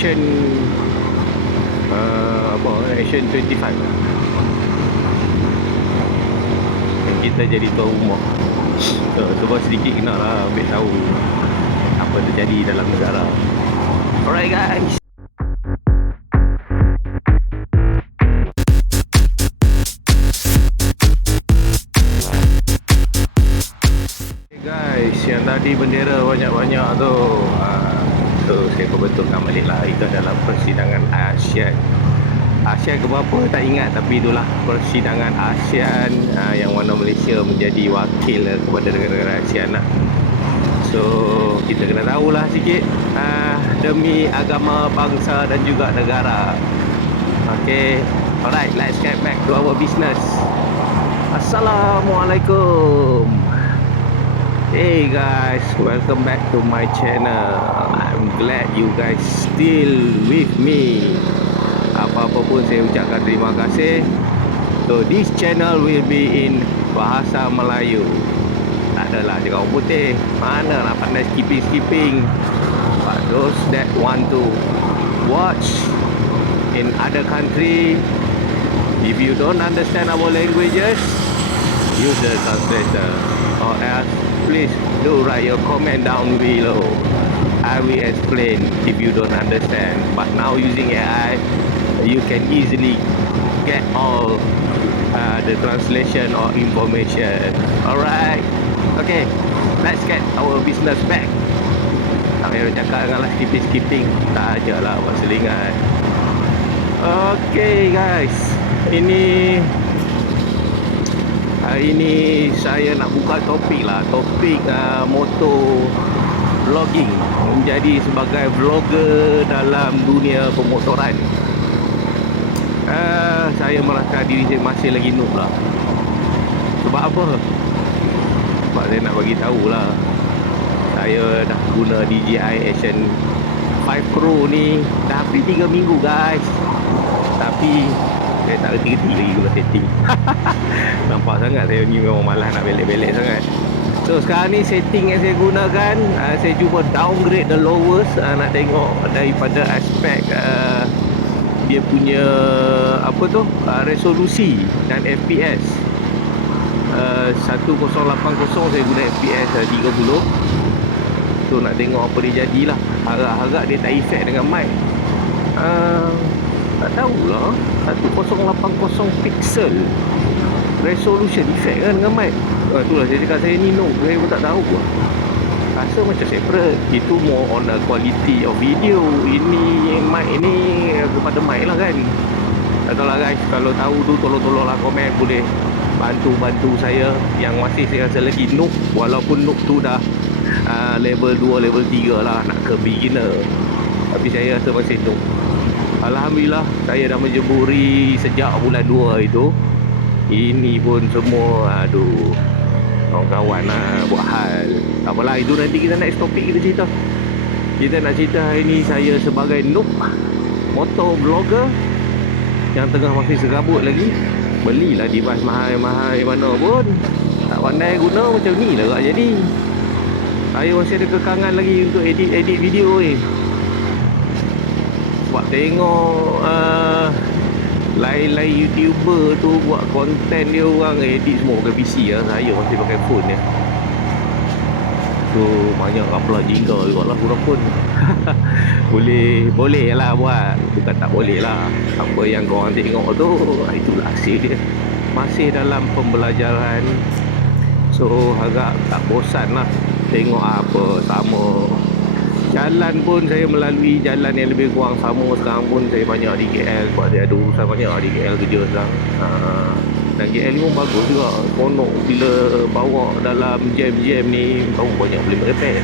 Asian uh, apa Asian 25 Dan kita jadi tuan rumah. So, Cuba sedikit kena lah ambil tahu Apa terjadi dalam negara. Alright guys. Guys, yang tadi bendera banyak-banyak tu uh, tu saya perbetulkan balik lah. Itu adalah persidangan ASEAN ASEAN ke berapa tak ingat. Tapi itulah persidangan ASEAN uh, yang mana Malaysia menjadi wakil uh, kepada negara-negara ASEAN lah. So kita kena tahulah sikit uh, demi agama bangsa dan juga negara. Okay, alright let's get back to our business. Assalamualaikum. Hey guys, welcome back to my channel. I'm glad you guys still with me. Apa-apa pun saya ucapkan terima kasih. So this channel will be in bahasa Melayu. Tak adalah cakap orang putih. Mana nak pandai skipping-skipping. But those that want to watch in other country, if you don't understand our languages, use the translator or else please do write your comment down below I will explain if you don't understand. But now using AI you can easily get all uh, the translation or information. Alright. Okay. Let's get our business back. Tak payah cakap dengan lah skipping-skipping tak aja lah buat selingan okay guys. Ini Hari ini saya nak buka topik lah. Topik uh, motor vlogging Menjadi sebagai vlogger dalam dunia pemotoran. Uh, Saya merasa diri saya masih lagi noob lah. Sebab apa? Sebab saya nak bagi tahu lah. Saya dah guna DJI Action 5 Pro ni Dah hampir 3 minggu guys. Tapi saya tak reti-reti lagi guna setting. Nampak sangat saya ni memang malas nak belek-belek sangat So sekarang ni setting yang saya gunakan uh, Saya cuba downgrade the lowest uh, Nak tengok daripada aspek uh, Dia punya Apa tu uh, Resolusi Dan FPS uh, 1080 saya guna FPS uh, 30 So nak tengok apa dia jadilah. Harap-harap dia tak effect dengan mic. Uh, tak tahulah. 1080 pixel resolution effect kan dengan mic. Uh, itulah saya cakap saya ni no saya pun tak tahu lah rasa macam separate. Itu more on the quality of video. Ini mic ini kepada mic lah kan. Tak tahu lah guys kalau tahu tu tolong-tolong lah komen boleh bantu-bantu saya. Yang masih saya rasa lagi noob walaupun noob tu dah uh, level 2 level 3 lah nak ke beginner. Tapi saya rasa masih noob. Alhamdulillah saya dah menjeburi sejak bulan 2 itu Ini pun semua aduh Kawan-kawan lah buat hal. Tak apalah itu nanti kita next topik kita cerita. Kita nak cerita hari ni saya sebagai noob Motor vlogger Yang tengah masih serabut lagi. Belilah device mahal-mahal mana pun. Tak pandai guna macam ni lah tak jadi. Saya masih ada kekangan lagi untuk edit-edit video ni. Sebab tengok uh, lain-lain youtuber tu buat konten dia orang edit semua pakai PC lah saya masih pakai phone dia. So banyak kaplah jingga juga lah kurang pun boleh boleh lah buat. Bukan tak boleh lah apa yang korang tengok tu itulah hasil dia. Masih dalam pembelajaran. So agak tak bosan lah tengok apa sama Jalan pun saya melalui jalan yang lebih kurang sama sekarang pun saya banyak di KL sebab saya ada urusan banyak di KL kerja sekarang. Uh, dan KL ni pun bagus juga. Konok bila bawa dalam jam-jam ni tahu banyak boleh merepek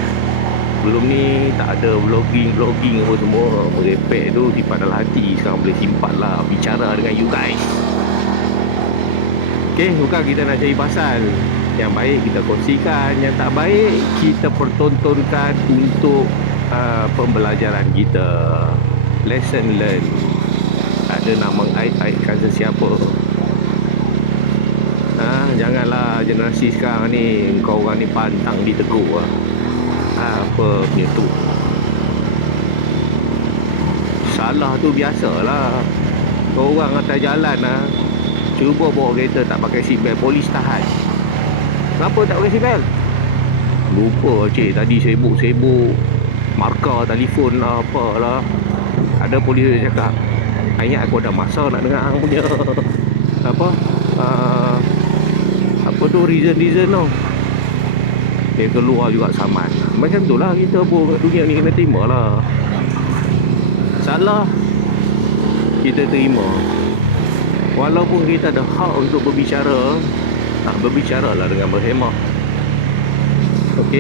sebelum ni tak ada vlogging-vlogging apa semua. Merepek tu simpan dalam hati. Sekarang boleh simpan lah. Bicara dengan you guys. Ok bukan kita nak cari pasal. Yang baik kita kongsikan. Yang tak baik kita pertontonkan untuk uh, pembelajaran kita. Lesson learn ada nak mengait-aitkan sesiapa ha, janganlah generasi sekarang ni kau orang ni pantang ditegur lah. ha, apa punya tu? Masalah tu biasalah. Orang atas jalan lah cuba bawa kereta tak pakai seatbelt polis tahan. Kenapa tak pakai seatbelt? Lupa cik tadi sibuk-sibuk markah telefon lah. Apalah ada polis dia cakap ingat aku ada masa nak dengar hang punya apa uh, apa tu reason-reason tu. Dia keluar juga saman. Macam tu lah kita pun dunia ni kena terima lah. Salah kita terima. Walaupun kita ada hak untuk berbicara nak berbicara lah dengan berhemah ok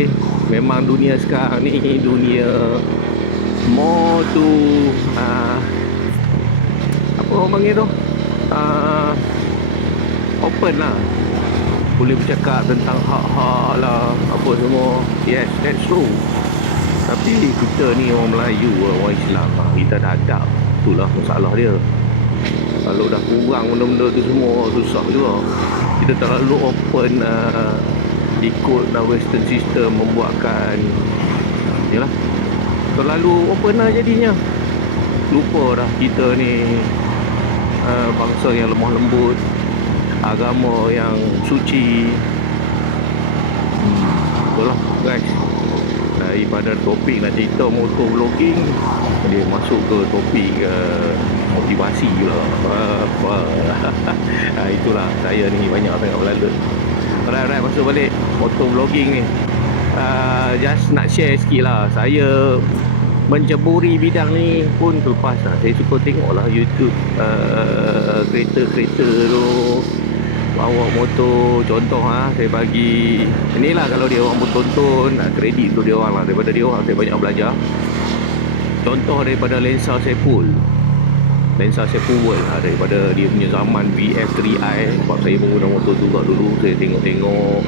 memang dunia sekarang ni dunia more to uh, apa orang panggil tu? Uh, open lah. Boleh bercakap tentang hak-hak lah apa semua. Yes that's true. Tapi kita ni orang Melayu orang Islam ah, kita dah ada itulah masalah dia. Kalau dah kurang benda-benda tu semua susah juga. Kita terlalu open uh, ikut uh, western system membuatkan yalah terlalu open lah jadinya. Lupa dah kita ni uh, bangsa yang lemah lembut agama yang suci. Hmm, itulah guys. Daripada topik nak cerita motor vlogging dia masuk ke topik uh, motivasi ha, itulah saya ni banyak tengah berlalu alright alright masuk balik. Motor vlogging ni. Uh, just nak share sikit lah. Saya menceburi bidang ni pun terlepas lah. Saya suka tengok lah youtube uh, kereta-kereta tu. Bawa motor contoh ha saya bagi. Inilah kalau dia orang bertonton kredit tu dia orang lah. Daripada dia orang saya banyak belajar. Contoh daripada lensa Sepul lensa Sepul World ha, daripada dia punya zaman VF3i sebab saya guna motor tu dulu saya tengok-tengok.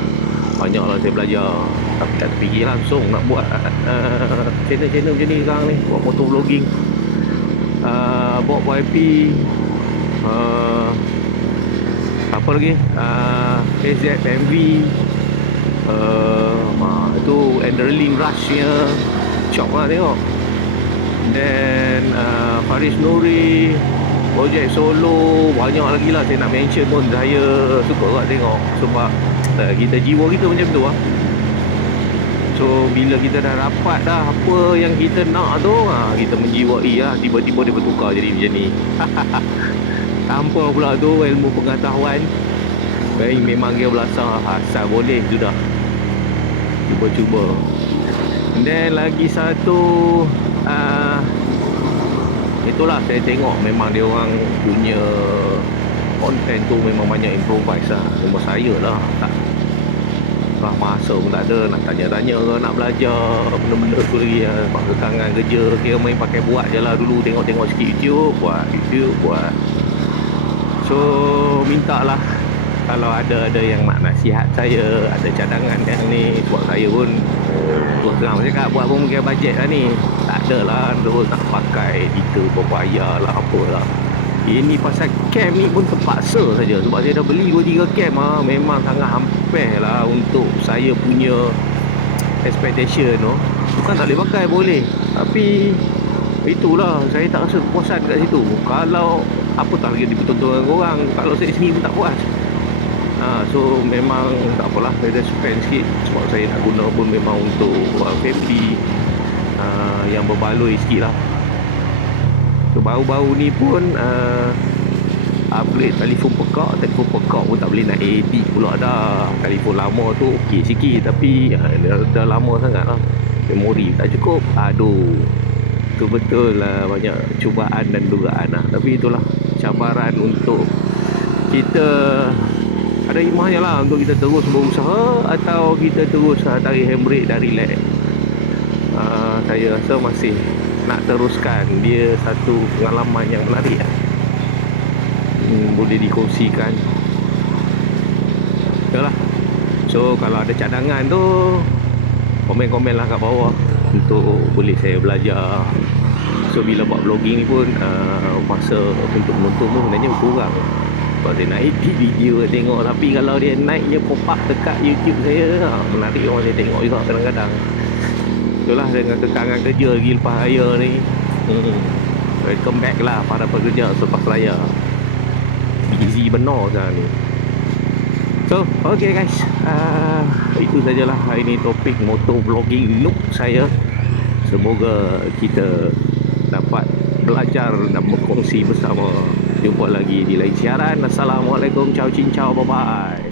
Banyak lah saya belajar. Tapi tak terfikir langsung nak buat uh, channel-channel macam ni sekarang ni. Buat motor vlogging uh, bawa YP uh, apa lagi? Uh, AZMV uh, uh, itu Adrenaline Rush nya shock lah tengok. Then uh, Faris Nuri Project Solo banyak lagi lah saya nak mention pun. Saya suka lah tengok sebab uh, kita jiwa kita macam tu lah. So bila kita dah rapat dah apa yang kita nak tu ha, kita menjiwai lah. Tiba-tiba dia bertukar jadi macam ni. Tanpa pula tu ilmu pengetahuan baik memang dia belasah. Asal boleh sudah cuba-cuba. Then lagi satu uh, itulah saya tengok memang dia orang punya konten tu memang banyak improvise lah. Cuma saya lah tak. Lah masa pun tak ada nak tanya-tanya ke nak belajar benda-benda tu lagi lah masa kangen kerja kira main pakai buat je lah dulu tengok-tengok sikit YouTube buat YouTube buat. So minta lah kalau ada ada yang nak nasihat saya ada cadangan yang ni sebab saya pun terus terang cakap buat pun mungkin bajet lah ni tak ada lah terus nak pakai editor berbayar lah apa lah. Ini pasal cam ni pun terpaksa saja. Sebab saya dah beli 2-3 cam lah memang sangat hampir lah untuk saya punya expectation tu bukan tak boleh pakai boleh. Tapi itulah saya tak rasa kepuasan kat situ. Kalau apa tak lagi dipertonton dengan korang kalau saya sendiri pun tak puas. Ha, so memang tak apalah saya dah spend sikit. Sebab saya nak guna pun memang untuk uh, family uh, yang berbaloi sikit lah. So baru-baru ni pun uh, upgrade telefon pekak. Telefon pekak pun tak boleh nak edit pula dah. Telefon lama tu ok sikit tapi uh, dah, dah lama sangat lah. Memori tak cukup. Aduh. Betul-betul lah banyak cubaan dan dugaan lah. Tapi itulah cabaran untuk kita ada imahnya lah untuk kita terus berusaha atau kita terus uh, tarik handbrake dari lag uh, saya rasa masih nak teruskan. Dia satu pengalaman yang menarik lah. hmm, boleh dikongsikan. Itulah so kalau ada cadangan tu komen-komen lah kat bawah untuk boleh saya belajar. So bila buat vlogging ni pun uh, Masa untuk menonton pun sebenarnya kurang. Sebab saya nak edit video tengok. Tapi kalau dia naiknya pop up dekat YouTube saya ha, Menarik orang saya tengok juga kadang-kadang Itulah dengan kekangan kerja lagi lepas raya ni. Hmm. welcome back lah para pekerja selepas raya. Busy benar sekarang ni. So okay guys. Uh, itu sajalah hari ni topik motor vlogging noob saya. Semoga kita dapat belajar dan berkongsi bersama. Jumpa lagi di lain siaran. Assalamualaikum. Ciao cincau bye bye